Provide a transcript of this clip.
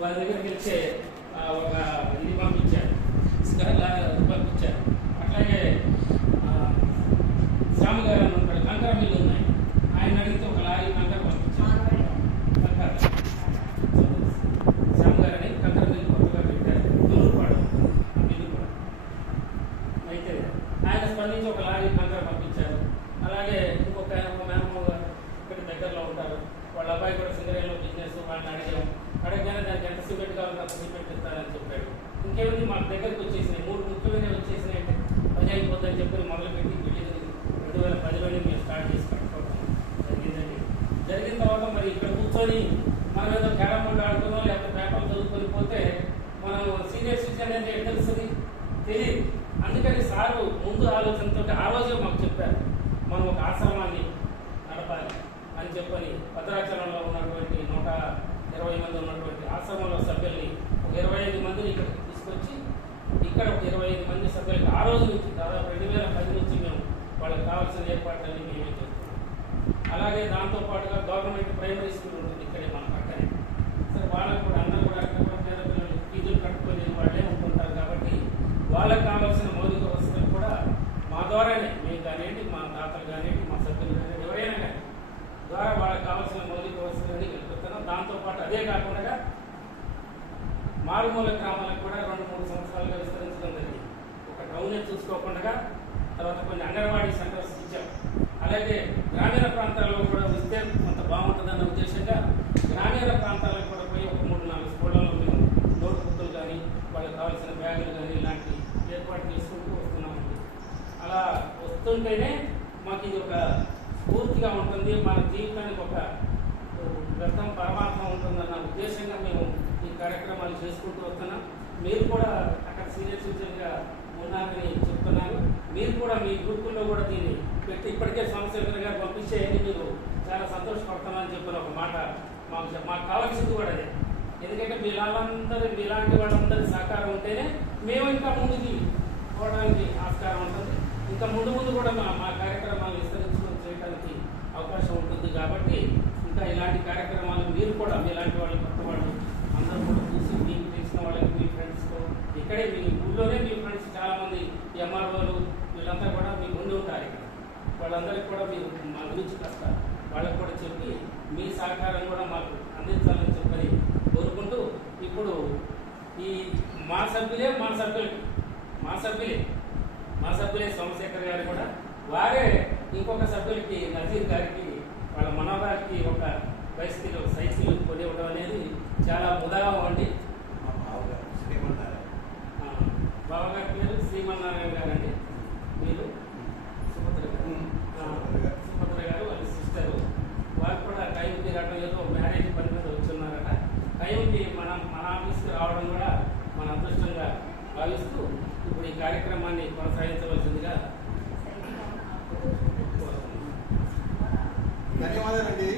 వాళ్ళ దగ్గరికి వెళ్తే ఒక ఇది పంపించారు, పంపించారు. అట్లాగే శ్యామ గారు అని ఉంటాడు, కంకర మిల్లు ఉన్నాయి, ఆయన అడిగితే ఒక లారీ కంకర పంపించారు. శ్యామ గారు అని కంకర మిల్లు కొత్తగా పెట్టారు, తూరుపాడు మిల్లు కూడా. అయితే ఆయన స్పందించి ఒక లారీ కంకర పంపించారు. అలాగే ఇంకొక మేనమ్మ గారు ఇక్కడ దగ్గరలో ఉంటారు, వాళ్ళ అబ్బాయి కూడా సింగరేణిలో బిజినెస్, వాళ్ళని అడగగానే దానికి ఎంత సిమెంట్ కావాలంటే అంత సిమెంట్ ఇస్తారని చెప్పాడు. ఇంకేముంది మాకు దగ్గరికి వచ్చేసినాయి, 3 ముఖ్యమైనవి వచ్చేసినాయి అంటే పని అయిపోద్దని చెప్పి మొదలుపెట్టి బిల్డింగ్ 2010లోనే మేము స్టార్ట్ చేసి కట్టుకోవడం జరిగిందండి. జరిగిన తర్వాత మరి ఇక్కడ కూర్చొని మనం ఏదో క్యారమ్ బోర్డు ఆడుకున్నాం, లేకపోతే పేపర్లు చదువుకొని పోతే మనం సీనియర్ సిటిజన్ అంటే ఎట్లా తెలుస్తుంది, తెలియదు. అందుకని సారు ముందు ఆలోచనతో ఆ రోజే మాకు చెప్పారు, మనం ఒక ఆశ్రమాన్ని నడపాలి అని చెప్పని భద్రాచలంలో ఉన్నటువంటి 120 మంది ఉన్నటువంటి ఆశ్రమంలో సభ్యుల్ని ఒక 25 మందిని ఇక్కడ తీసుకొచ్చి ఇక్కడ ఒక 25 మంది సభ్యులకి ఆ రోజు నుంచి దాదాపు 2010 నుంచి మేము వాళ్ళకి కావాల్సిన ఏర్పాట్లన్నీ మేమే చెప్తున్నాం. అలాగే దాంతోపాటుగా గవర్నమెంట్ ప్రైమరీ స్కూల్ ఉంటుంది ఇక్కడే మన పక్కనే. సరే వాళ్ళకు కూడా అందరూ కూడా పేద పిల్లలు ఫీజులు కట్టుకోలేని వాళ్ళే ఉంటుంటారు కాబట్టి వాళ్ళకి కావాల్సిన మౌలిక వసతులు కూడా మా ద్వారానే, మేము కానివ్వండి, మా తాతలు కానివ్వండి, మా సభ్యులు కానివ్వండి, ఎవరైనా కానీ ద్వారా వాళ్ళకి కావాల్సిన మౌలిక వసతులని కల్పిస్తున్నాం. దాంతోపాటు అదే కాకుండా మారుమూల గ్రామాలకు కూడా 2-3 సంవత్సరాలుగా విస్తరించడం జరిగింది. ఒక టౌన్ చూసుకోకుండా తర్వాత కొన్ని అంగన్వాడీ సెంటర్స్ ఇచ్చాం. అలాగే గ్రామీణ ప్రాంతాల్లో కూడా వస్తే కొంత బాగుంటుందన్న ఉద్దేశంగా గ్రామీణ ప్రాంతాలకు కూడా పోయి ఒక 3-4 స్కూళ్ళలో మేము నోట్ బుక్కులు కానీ వాళ్ళకి కావాల్సిన బ్యాగులు కానీ ఇలాంటి ఏర్పాటు చేసుకుంటూ వస్తున్నామండి. అలా వస్తుంటేనే మాకు ఇది ఒక స్ఫూర్తిగా ఉంటుంది, మన జీవితానికి ఒక వ్యర్థం పరమాత్మ ఉంటుందన్న ఉద్దేశంగా మేము ఈ కార్యక్రమాలు చేసుకుంటూ వస్తున్నాం. మీరు కూడా అక్కడ సీనియర్ సిటిజన్గా ఉన్నారని చెప్తున్నారు. మీరు కూడా మీ గ్రూపుల్లో కూడా దీన్ని పెట్టి ఇప్పటికే సంవత్సరంగా పంపించేయండి, మీరు చాలా సంతోషపడతామని చెప్పిన ఒక మాట మాకు కావాల్సింది కూడా అదే. ఎందుకంటే మీలాంటి వాళ్ళందరి సహకారం ఉంటేనే మేము ఇంకా ముందుకి పోవడానికి ఆస్కారం ఉంటుంది. ఇంకా ముందు కూడా మా కార్యక్రమాలు విస్తరించుకొని చేయడానికి అవకాశం ఉంటుంది. కాబట్టి ఇంకా ఇలాంటి కార్యక్రమాలు మీరు కూడా మీలాంటి వాళ్ళు, కొత్త వాళ్ళు అందరూ కూడా చూసి మీకు తెలిసిన వాళ్ళకి, మీ ఫ్రెండ్స్తో ఇక్కడే మీ ఊళ్ళోనే మీ ఫ్రెండ్స్ చాలామంది ఎంఆర్ఓలు వీళ్ళంతా కూడా మీ ముందు ఉంటారు. ఇక్కడ వాళ్ళందరికీ కూడా మీరు మా గురించి కాస్త వాళ్ళకు కూడా చెప్పి మీ సహకారం కూడా మాకు అందించాలని చెప్పని కోరుకుంటూ, ఇప్పుడు ఈ మా సభ్యులే సోమశేఖర్ గారు కూడా వారే ఇంకొక సభ్యులకి నజీర్ గారికి వాళ్ళ మనోగారికి ఒక బైసికల్, ఒక సైకిల్ కొనివ్వడం అనేది చాలా ముదాగా అండి. బావగారి పేరు శ్రీమన్నారాయణ గారు అండి. మీరు సుభద్ర గారు వాళ్ళ సిస్టరు. వారు కూడా టైంకి రావడం, ఏదో మ్యారేజ్ పని మీద వచ్చున్నారట. టైంకి మన ఆఫీస్కి రావడం కూడా మన అదృష్టంగా భావిస్తూ ఇప్పుడు ఈ కార్యక్రమాన్ని కొనసాగించవలసిందిగా ధన్యవాదాలండి.